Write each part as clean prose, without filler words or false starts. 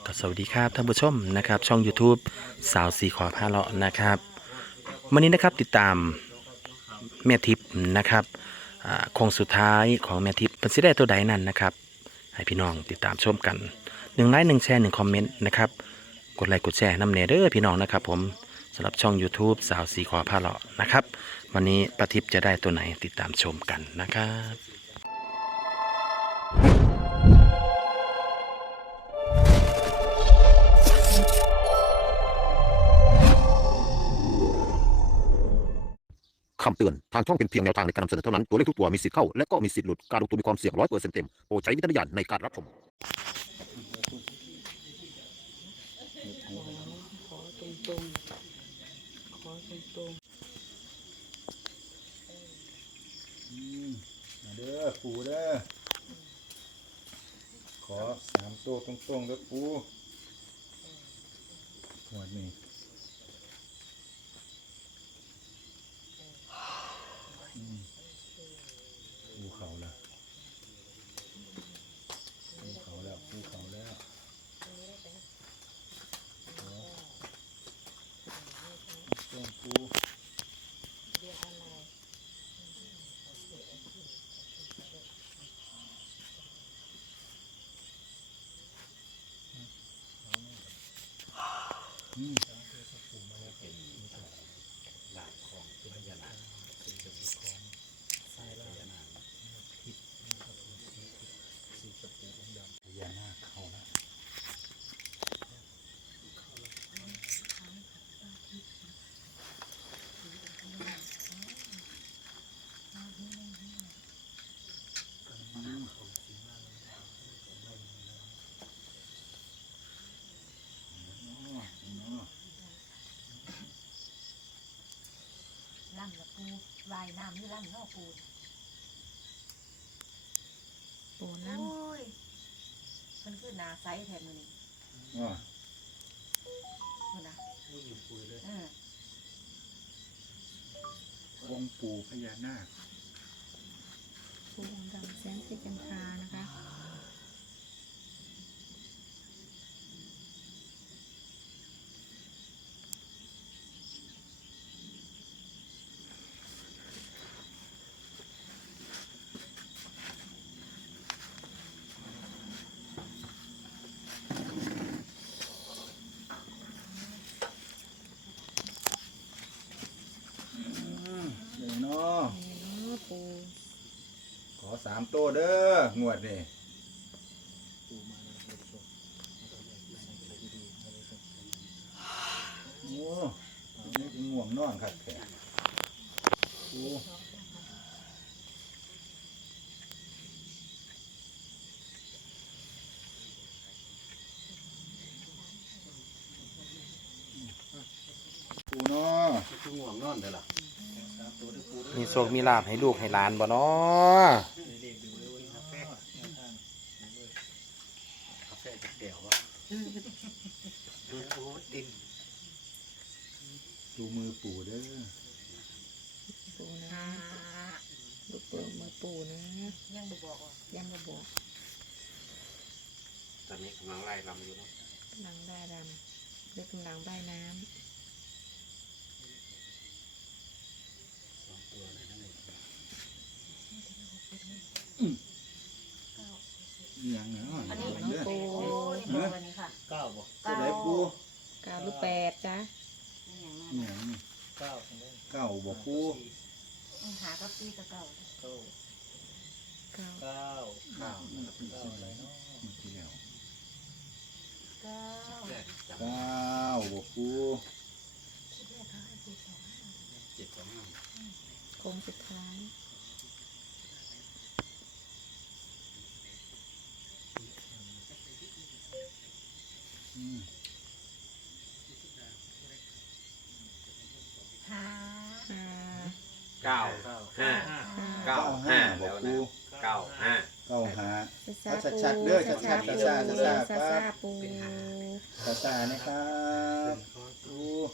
ก็สวัสดีครับท่านผู้ชมนะครับช่อง YouTube สาวสีขอพาเลาะนะครับวันนี้นะครับติดตามแม่ทิพย์นะครับโค้งสุดท้ายของแม่ทิพย์เป็นสิได้ตัวใดนั่นนะครับให้พี่น้องติดตามชมกัน1 ไลค์ 1 แชร์ 1 คอมเมนต์นะครับกดไลค์กดแชร์น้ำเนเด้อพี่น้องนะครับผมสำหรับช่อง YouTube สาวสีขอพาเลาะนะครับวันนี้ป้าทิพย์จะได้ตัวไหนติดตามชมกันนะครับคำเตือนทางช่องเป็นเพียงแนวทางในการนำเสนอเท่านั้น ตัวเลขทุกตัวมีสิทธิ์เข้า และก็มีสิทธิ์หลุด การลงทุนมีความเสี่ยง100%เต็ม โปรดใช้วิจารณญาณในการรับชมขอตรงๆขอตรงมาเด้อปูเด้อขอ3 ตัวตรงๆเด้อปูหมดนี่ปูเขาแล้วปูเขาแล้วปูเขาแล้วต้นปูพญานาคเข้าแล้วล่ำละปูวายน้ำนี่ล่ำนอกปูปูน้ำโอ้ยมันคือหนาไซส์แทนมันนี่อ๋อมันนะองค์ปู่พญานาคปูองค์ดำแสนสิจันทรานะคะเดี๋ยวเนาะนี่เนาะปูขอ3 ตัวเด้องวดนี่โอ้นี่คือง่วงนอนครับแขกโอ้ปูเนาะมีโชคมีลาภให้ลูกให้หลานบ่เนาะดูมือปูเด้อปูนะลูกเปิดมือปูนะยังบ่บอกว่ายังมาบอกตอนนี้กำลังไล่ลำอยู่เนาะกำลังได้รำหรือกำลังได้น้อิหยังเนาะอันนี้เด้อำปูโอ้ยตัววันนี้ค่ะตัวไหนปู 9 หรือ 8จ้ะอิหยังนี่เก้าบ่ปูหากับปีกับเก่า 9 อะไรเนาะที่แล้วเก้าเก้าบ่ปูโค้งสุดท้ายหา 5 9 5 5บ่ปู 9 5 95 ช้าๆชัดๆเด้อชัดๆช้าๆช้าๆปูช้าๆช้าๆปูภาษานะครับปู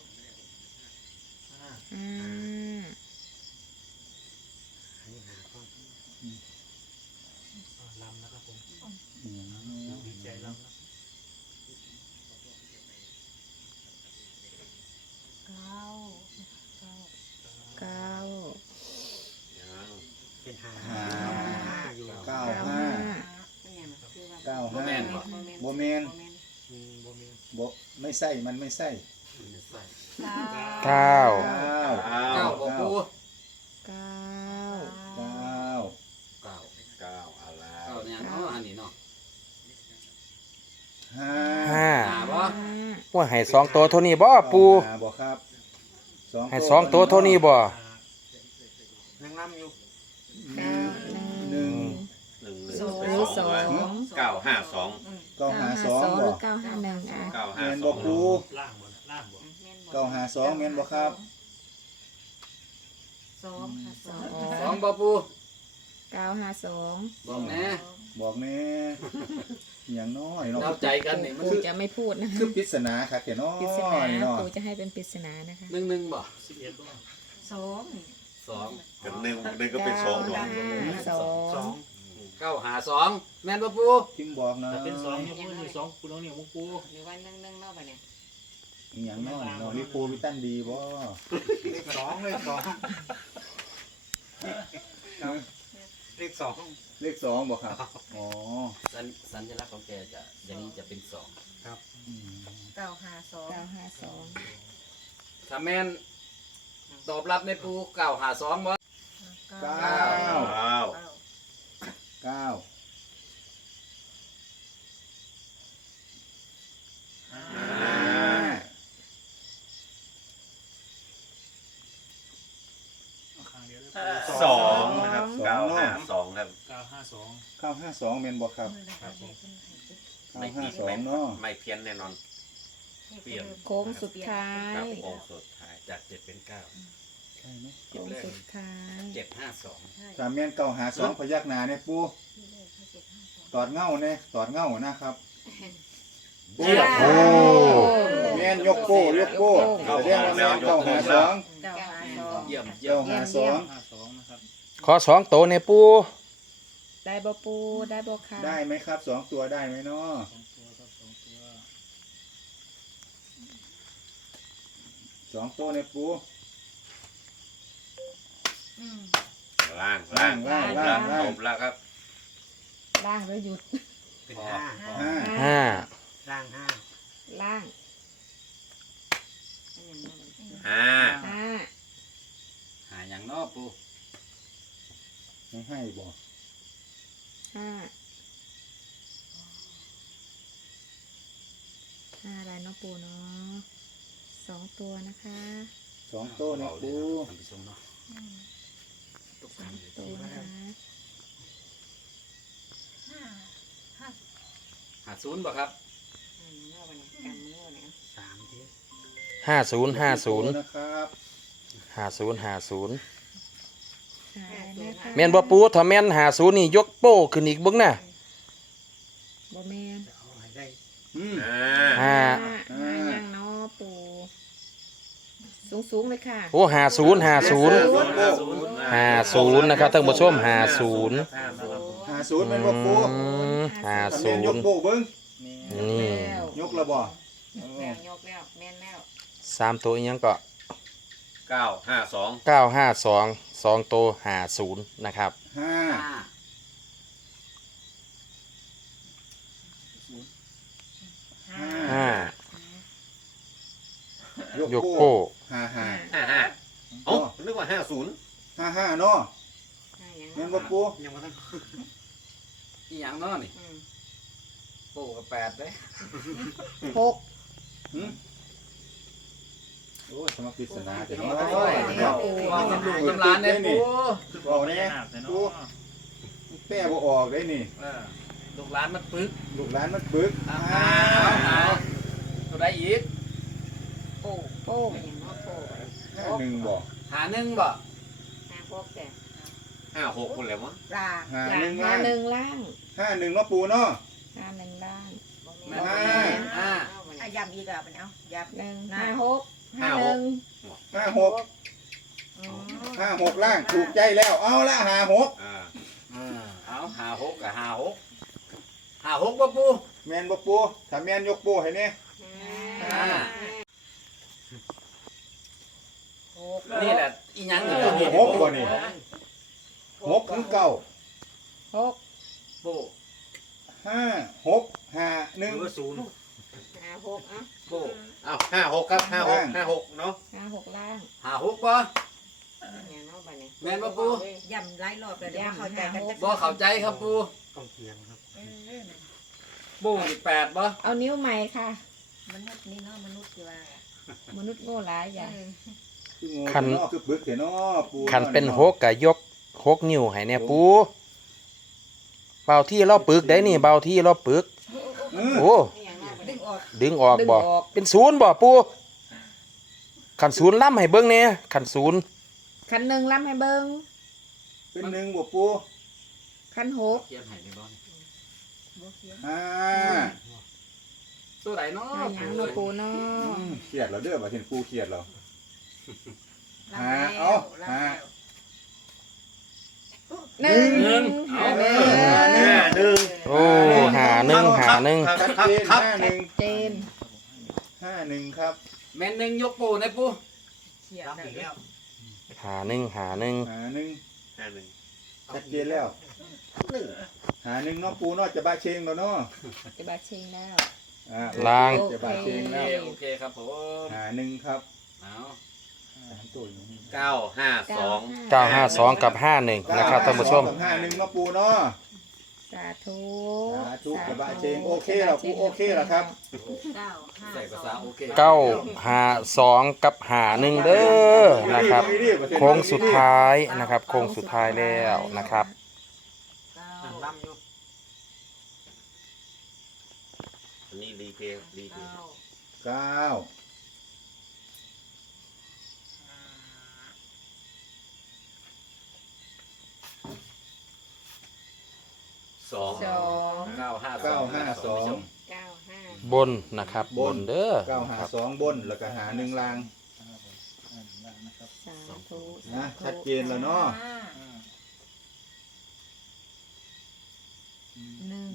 อืมอิหยังเนาะ 5 5 นบ่ไม่ใส่มันไม่ใส่เก้าเก้าบอกปูเก้าเก้าเก้าเก้าอะไรเก้าเนี่ยเนาะอันนี้เนาะห้าห้าหาบ่ว่าให้สองตัวเท่านี้บ่ปูห้าบ่ครับสองให้สองตัวเท่านี้บ่ยังน้ำอยู่หนึ่งหนึ่งสองเป็นหรือสสอองงเก้าห้าสองเก้าหาสองหบ่รือเก้าห้าหนึ่งอ่ะเก้าห้าแม่นสบ่องครูเก้าหาสองแม่นบ่ครับสองค่ะสองสองบ่ปูเก้าห้าสองบอกแน่บอกแน่อย่างน้อยเนาะเข้าใจกันนี่มันปู่คือจะไม่พูดนะคือปริศนาครับแกน้อปริศนายเนาะปู่จะให้เป็นปริศนานะคะหนึ่งบ่สองสองกับหนึ่งก็เป็นสองดอกสองเก้าหาสองแม่นบ่ปูทิมบอกนะเป็นสองเนี่ยพูดนี่สองคุณน้องเนี่ยมุกปูหรือว่านึ่งเนาะไปเนี่ยอหย่างน้อยเนาะลิโปวิตันดีบ่เลขสองเลขสองเลขสองเลขสองบ่ครับอ๋อสัญลักษณ์ของแกจะอย่างนี้จะเป็นสองอืมเก้าห้าสองเก้าห้าสองถ้าแม่นตอบรับในปูเก้าหาสองบ่เก้าเก้าเก้าข้างเดียวเลยสองนะครับเก้าห้าสองครับ 952 เก้าห้าสองแม่นบ่ครับไม่เก้าผิห้าดสองเนาะไม่เพี้ยนแน่นอนโค้งสุดท้ายกับโค้งสุดท้ายจากเจ็ดเป็นเก้าใช่ไหมโค้งสุดท้ายเจ็ดห้าสองถ้าแม่นเก้าหาสองพยักหน้าเนี่ยปูตอดเงาเนี่ยตอดเงานะครับโอ้แม่นยกโป้ยกโป้แสดงว่าแม่นเก้าหาสองเก้าห้าสองเยี่ยมเก้าหาสอง 52นะครับขอสองตัวในปูได้บ่ปูได้บ่ค่ะได้ไหมครับสองตัวได้ไหมเนาะ 2ตัวครับ2ตัวสองตัวเนี่ยปูล่างล่างล่างล่างล่างจบแล้วครับล่างหรือหยุดเป็นห้าห้าห้าล่างห้าล่างห้าห้าหาอย่างเนอกปูไม่ให้บ่ห้าห้าอะไรเนาะปูเนาะสองตัวนะคะสองตัวเนี่ยปูท่านผู้ชมเนาะสามตัวนะคะหาศูนย์บ่ครับสามที 50 นะครับ 50 หาอะไรนะคะแม่นบ่ปูถ้าแม่น50นี่ยกโป้ขึ้นอีกเบิ่งน่ะบ่แม่นเอาให้ได้อืมห้าห้าห้ายังเนาะปูสูงเลยค่ะโอ้50 นะครับท่านผู้ชม50 หาศูนย์เป็นบ่ปูห้าถ้าศูแม่นนยกย์โป้เบิ้งนี่แล้วยกระบ่แล้วยกแล้วแม่นแล้วสามตัวอีกยังก็เก้าห้าสอง 952 2ตัว50นะครับห้าห้าห้า 5 ยกโป้ห้าห้าห้าห้าเอ้านึกว่าห้าศูนย์ห้าห้าเนาะห้าอย่างแม่นบ่ปูยังไม่ทันอีหยังเนอนี่ปูกับแปดเลยหกโอ้ยสมัครปริศนาแต่เนาะโอ้ยว่าตำรวจตำรานเนี่ยปูบอกเนี่ยหาบแต่ปูเนาะแป้บ่ออกได้นี่เออลูกหลานมันปึกลูกหลานมันปึกเอาตัวใดอีกโป้โป้งอย่างเนาะโป้ห้าหนึ่งบ่หาหนึ่งบ่ห้าพกแต่ห้าหกคนเลยมั้งปลาห้าหนึ่งห้าล่างหนึ่งล่างห้าหนึ่งเนาะปูเนาะห้าหนึ่งล่างแม่นห้าห้าอ่ะยำอีกอ่ะมันเอายำหนึ่งห้าหกห้าหนึ่งห้าหกห้าหกล่างถูกใจแล้วเอาละห้าหกอ่าเอาหาหกกับหาหกหาหกบ่ปูแมนบ่ปูถ้าแมนยกปูให้เนี่ยห้านี่แหละอีหยังนี่แหละหกบ่นี่หกถึงเก้าหกปูห 5 6 5 หรือว่า 1 ศูนย์ 56อ่ะปูเอา56ครับ56เนาะ 56ล่าง 56บ่เนี่ยเนาะบัดนี้แม่นบ่ปูย่ำหลายรอบแล้วเดี๋ยวเข้าใจกันจักบ่เข้าใจครับปูต้องเทียงครับปูนี่8บ่เอานิ้วใหม่ค่ะมนุษย์นี่เนาะมนุษย์ที่ว่ามนุษย์โง่หลายอย่างคือโง่เนาะคือปึกเถอะเนาะปูคันเป็นหกก็ยก6นิ้วให้แน่ปูเบาที่เราปึกได้นี่เบาที่เราปึก โอ้ดึงออกดึงออกบ่เป็นศูนย์บ่ปูขันศูนย์ล่ำให้เบิ่งเนี่ยขันศูนย์คันหนึ่งล้ำให้เบิ่งเป็นหนึ่งบ่ปูคันหกเขียนให้ได้บ่บ่เขียน 5 ตัวใดเนาะให้หยังเนาะปูเนาะเครียดเราเด้อบ่เห็นปูเครียดเราลำหาแล้วเอาลำหาแล้วหนึ่งเอาหหนึ่งโอ้หาหนึ่งครับชัดครับเจนครับเจน 51ครับแม่นหนึ่งยกปูนะปูเขียนแล้วหาหนึ่ง 51 51 ชัดเจนแล้ว1เนาะปูเนาะจะบะเชงแล้วเนาะจะบาเชงแล้วล่างจะบะเชงโอแล้วเคโอเคครับผม 51ครับเอา 3ตัวอยู่นี่ 952 952 กับ 51 นะครับท่านผู้ชมกับ51เนาะปูเนาะสาธุสาธุจะบะเชงโอเคแล้วปูโอเคแล้วครับใส่ภาษาโอเค 952 กับ 51 เด้อนะครับ โค้งสุดท้ายนะครับ โค้งสุดท้ายแล้วนะครับลำอยู่อันนี้รีเพย์รีเพย์ 9 สองสอง 952 บนนะครับ บนเด้อ 952บนแล้วก็หา1ล่างสาธุนะชัดเจนแล้วเนาะหนึ่ง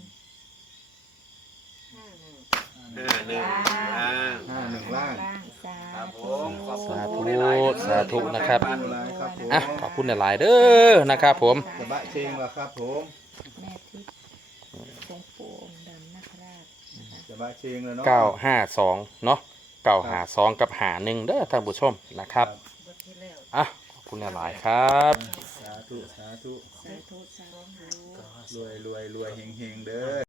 51ล่างล่างสาครับผธุมขอบคุณสาธุปูหลายๆสาธุนะครับขอบคุณหลายครับผมอ่ะขอบคุณหลายๆเด้อนะครับผมจะบะเชงแล้วครับผมแม่ทิพย์ทรงปู่องค์ดำนคราชนะคะจะบะเชงแล้วเนาะ 952 เนาะ952 กับ 51 เด้อท่านผู้ชมนะครับบทที่แล้วอ่ะขอบคุณหลายๆครับสาธุ สาธุสาธุสาธุรวยเฮงเด้อ